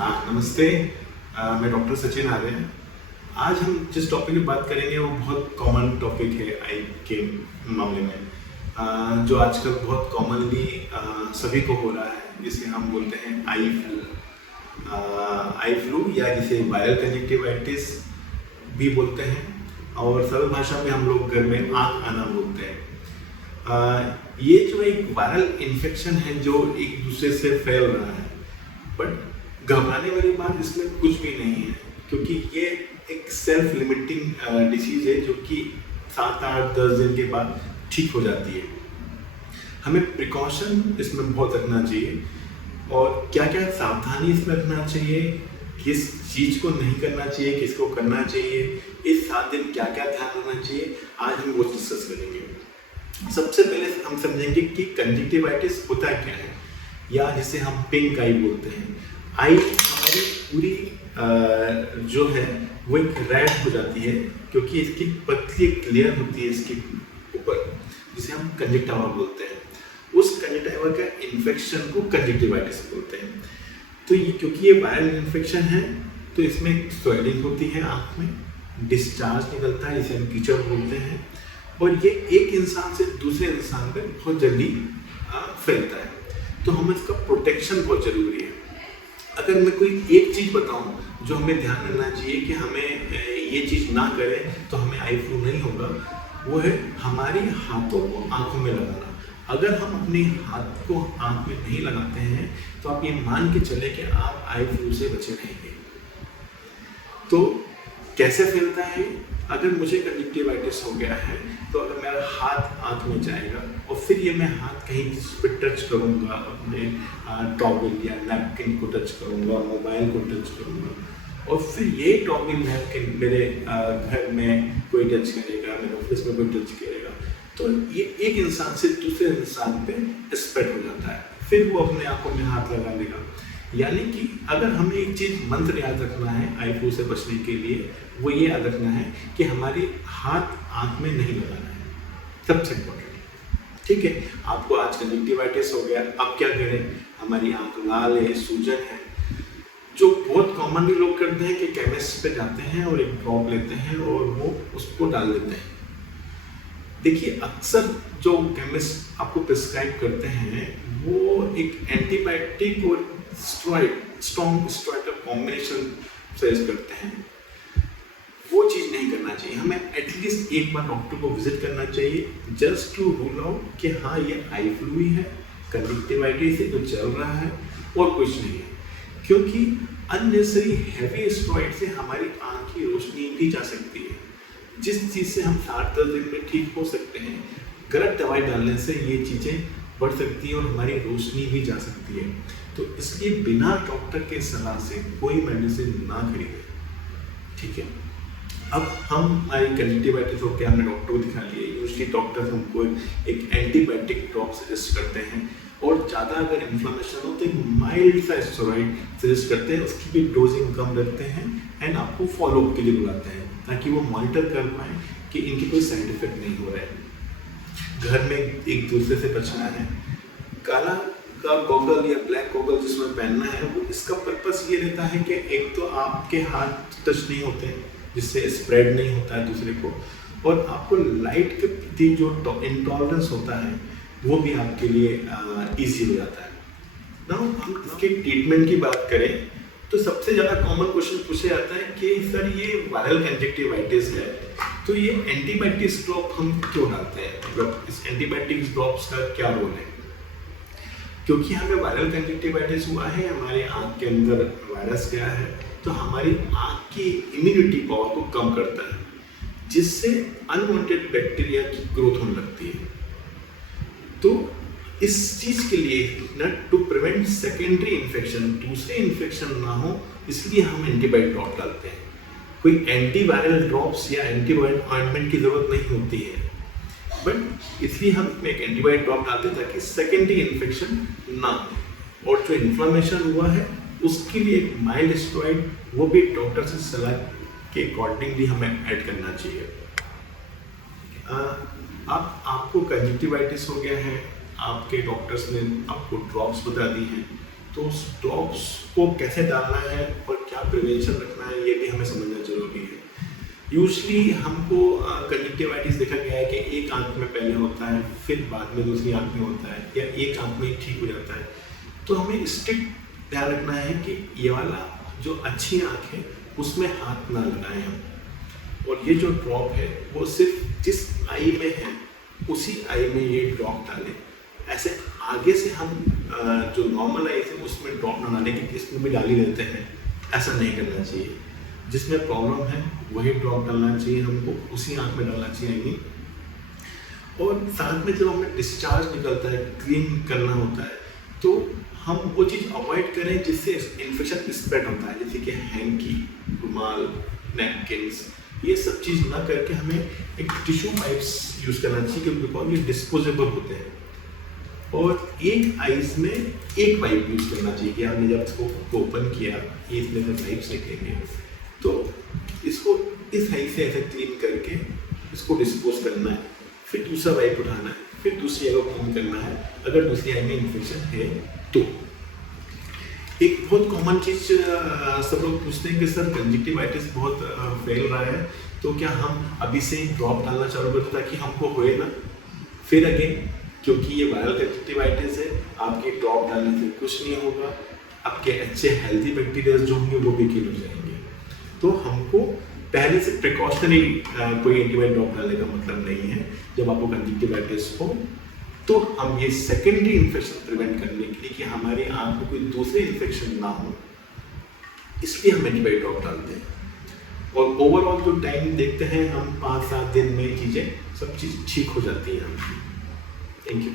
नमस्ते। मैं डॉक्टर सचिन आर्य। आज हम जिस टॉपिक की बात करेंगे वो बहुत कॉमन टॉपिक है आई के मामले में, जो आजकल बहुत कॉमनली सभी को हो रहा है, जिसे हम बोलते हैं आई फ्लू। आई फ्लू या जिसे वायरल कंजक्टिवाइटिस भी बोलते हैं, और सरल भाषा में हम लोग घर में आँख आना बोलते हैं। ये जो एक वायरल इन्फेक्शन है जो एक दूसरे से फैल रहा है, बट घबराने वाली बात इसमें कुछ भी नहीं है, क्योंकि ये एक सेल्फ लिमिटिंग डिसीज है जो कि 7-8-10 दिन के बाद ठीक हो जाती है। हमें प्रिकॉशन इसमें बहुत रखना चाहिए, और क्या क्या सावधानी इसमें रखना चाहिए, किस चीज़ को नहीं करना चाहिए, किसको करना चाहिए, इस 7 दिन क्या क्या ध्यान रखना चाहिए, आज हम वो डिस्कस करेंगे। सबसे पहले हम समझेंगे कि कंजक्टिवाइटिस होता क्या है, या जिसे हम पिंक आई बोलते हैं। आई हमारी पूरी जो है वो एक रेड हो जाती है, क्योंकि इसकी पतली एक लेयर होती है इसके ऊपर, जिसे हम कंजक्टिवा बोलते हैं। उस कंजक्टिवा का इन्फेक्शन को कंजक्टिवाइटिस बोलते हैं। तो ये क्योंकि ये वायरल इन्फेक्शन है, तो इसमें स्वेलिंग होती है, आँख में डिस्चार्ज निकलता है, जिसे हम कीचड़ बोलते हैं, और ये एक इंसान से दूसरे इंसान पर बहुत जल्दी फैलता है। तो हमें इसका प्रोटेक्शन बहुत ज़रूरी है। अगर मैं कोई एक चीज़ बताऊं जो हमें ध्यान रखना चाहिए कि हमें ये चीज़ ना करें तो हमें आई फ्लू नहीं होगा, वो है हमारी हाथों को आंखों में लगाना। अगर हम अपने हाथ को आंख में नहीं लगाते हैं तो आप ये मान के चले कि आप आई फ्लू से बचे रहेंगे। तो कैसे फैलता है? अगर मुझे कंजक्टिवाइटिस हो गया है तो अगर मेरा हाथ आँख में जाएगा और फिर ये मैं हाथ कहीं पे टच करूँगा, अपने टॉवल या नैपकिन को टच करूँगा, मोबाइल को टच करूँगा, और फिर ये टॉवल नैपकिन मेरे घर में कोई टच करेगा, मेरे ऑफिस में कोई टच करेगा, तो ये एक इंसान से दूसरे इंसान पे स्प्रेड हो जाता है। फिर वो अपने आँखों में हाथ लगा लेगा। यानी कि अगर हमें एक चीज़ मंत्र याद रखना है आई फ्लू से बचने के लिए, वो ये याद रखना है कि हमारी हाथ आँख में नहीं लगाना है, सबसे इम्पोर्टेंट। ठीक है, आपको आज कंजक्टिवाइटिस हो गया, अब क्या करें? हमारी आँख लाल है, सूजन है, जो बहुत कॉमनली लोग करते हैं कि केमिस्ट पे जाते हैं और एक ड्रॉप लेते हैं और वो उसको डाल देते हैं। देखिए, अक्सर जो केमिस्ट आपको प्रिस्क्राइब करते हैं वो एक एंटीबायोटिक और स्ट्रॉन्ग स्टेरॉइड का कॉम्बिनेशन सजेस्ट करते हैं। वो चीज़ नहीं करना चाहिए। हमें एटलीस्ट एक बार डॉक्टर को विजिट करना चाहिए, जस्ट टू रूल आउट कि हाँ ये आई फ्लू ही है, कंजक्टिवाइटिस है जो चल रहा है, और कुछ नहीं है। क्योंकि अननेसेसरी हैवी स्टेरॉइड से हमारी आँख की रोशनी भी जा सकती है। जिस चीज़ से हम 7-10 दिन में ठीक हो सकते हैं, गलत दवाई डालने से ये चीज़ें बढ़ सकती है और हमारी रोशनी भी जा सकती है। तो इसलिए बिना डॉक्टर के सलाह से कोई मेडिसिन ना खरीदें। ठीक है, अब हमारी कंजक्टिवाइटिस हो गया, हमने डॉक्टर को दिखा लिया। यूजली डॉक्टर हमको एक एंटीबायोटिक ड्रॉप सजेस्ट करते हैं, और ज़्यादा अगर इन्फ्लेमेशन हो तो एक माइल्ड सा स्टेरॉइड सजेस्ट करते हैं। उसकी भी डोजिंग कम रखते हैं एंड आपको फॉलोअप के लिए बुलाते हैं, ताकि वो मॉनिटर कर पाएँ कि इनकी कोई साइड इफेक्ट नहीं हो रहा है। घर में एक दूसरे से बचना है। काला का गॉगल या ब्लैक गॉगल जिसमें पहनना है, वो इसका पर्पस ये रहता है कि एक तो आपके हाथ टच नहीं होते हैं, जिससे स्प्रेड नहीं होता है दूसरे को, और आपको लाइट के प्रति जो इंटॉलरेंस होता है वो भी आपके लिए ईजी हो जाता है ना। हम इसके ट्रीटमेंट की बात करें तो सबसे ज़्यादा कॉमन क्वेश्चन पूछा जाता है कि सर ये वायरल कंजक्टिवाइटिस है, तो ये एंटीबायोटिक्स ड्रॉप हम क्यों डालते हैं, मतलब इस एंटीबायोटिक्स ड्रॉप्स का क्या रोल है? क्योंकि हमें वायरल कंजक्टिवाइटिस हुआ है, हमारे आँख के अंदर वायरस गया है, तो हमारी आँख की इम्यूनिटी पावर को कम करता है, जिससे अनवांटेड बैक्टीरिया की ग्रोथ होने लगती है। तो इस चीज़ के लिए ना, टू प्रिवेंट सेकेंडरी इन्फेक्शन, दूसरे इन्फेक्शन ना हो, इसलिए हम एंटीबायोटिक ड्रॉप डालते हैं। कोई एंटीवायरल ड्रॉप्स या एंटीबायोटिक ऑइंटमेंट की ज़रूरत नहीं होती है, बट इसलिए हम इसमें एक एंटीबायोटिक ड्रॉप डालते हैं ताकि सेकेंडरी इन्फेक्शन ना हो। और जो इन्फ्लेमेशन हुआ है उसके लिए एक माइल्ड स्टेरॉइड, वो भी डॉक्टर से सलाह के अकॉर्डिंगली हमें ऐड करना चाहिए। आपको कंजक्टिवाइटिस हो गया है, आपके डॉक्टर्स ने आपको ड्रॉप्स बता दी हैं, तो उस ड्रॉप्स को कैसे डालना है और क्या प्रिवेंशन रखना है ये भी हमें समझना जरूरी है। यूजली हमको कंजक्टिवाइटिस देखा गया है कि एक आंख में पहले होता है, फिर बाद में दूसरी आंख में होता है, या एक आंख में ठीक हो जाता है। तो हमें स्ट्रिक्ट ध्यान रखना है कि ये वाला जो अच्छी आंख है उसमें हाथ ना लगाएं हम, और ये जो ड्रॉप है वो सिर्फ जिस आई में है उसी आई में ये ड्रॉप डालें। ऐसे आगे से हम जो नॉर्मल आई है उसमें ड्रॉप ना डालें कि इसमें भी डाल ही देते हैं, ऐसा नहीं करना चाहिए। जिसमें प्रॉब्लम है वही ड्रॉप डालना चाहिए हमको, उसी आंख में डालना चाहिए। और साथ में जब हमें डिस्चार्ज निकलता है, क्लीन करना होता है, तो हम वो चीज़ अवॉइड करें जिससे इन्फेक्शन स्प्रेड होता है, जैसे कि हैंकी, रुमाल, नैपकिन्स, ये सब चीज़ ना करके हमें एक टिश्यू पाइप्स यूज़ करना चाहिए, क्योंकि बिकॉज ये डिस्पोजेबल होते हैं। और एक आइज में एक पाइप यूज़ करना चाहिए कि आपने जब इसको ओपन किया, ये इसमें से पाइप्स निकलेंगे, तो इसको इस आई से ऐसे क्लीन करके इसको डिस्पोज करना है, फिर दूसरा पाइप उठाना है, फिर दूसरी आई को क्लीन करना है अगर दूसरी आई में इन्फेक्शन है तो। एक बहुत कॉमन चीज़ सब लोग पूछते हैं कि सर कंजक्टिवाइटिस बहुत फैल रहा है, तो क्या हम अभी से ड्रॉप डालना चालू करते ताकि हमको होए ना? फिर अगेन, क्योंकि ये वायरल कंजक्टिवाइटिस है, आपके ड्रॉप डालने से कुछ नहीं होगा, आपके अच्छे हेल्दी बैक्टीरिया जो होंगे वो भी किल हो जाएंगे। तो हमको पहले से प्रिकॉशनरी कोई एंटीबायोटिक ड्रॉप डालने का मतलब नहीं है। जब आपको कंजक्टिवाइटिस हो तो हम ये सेकेंडरी इन्फेक्शन प्रिवेंट करने के लिए कि हमारी आंख में कोई दूसरे इन्फेक्शन ना हो, इसलिए हम एंटीबायोटिक ड्रॉप डालते हैं। और ओवरऑल जो टाइम देखते हैं हम 5-7 दिन में चीज़ें सब चीज़ ठीक हो जाती हैं। Thank you.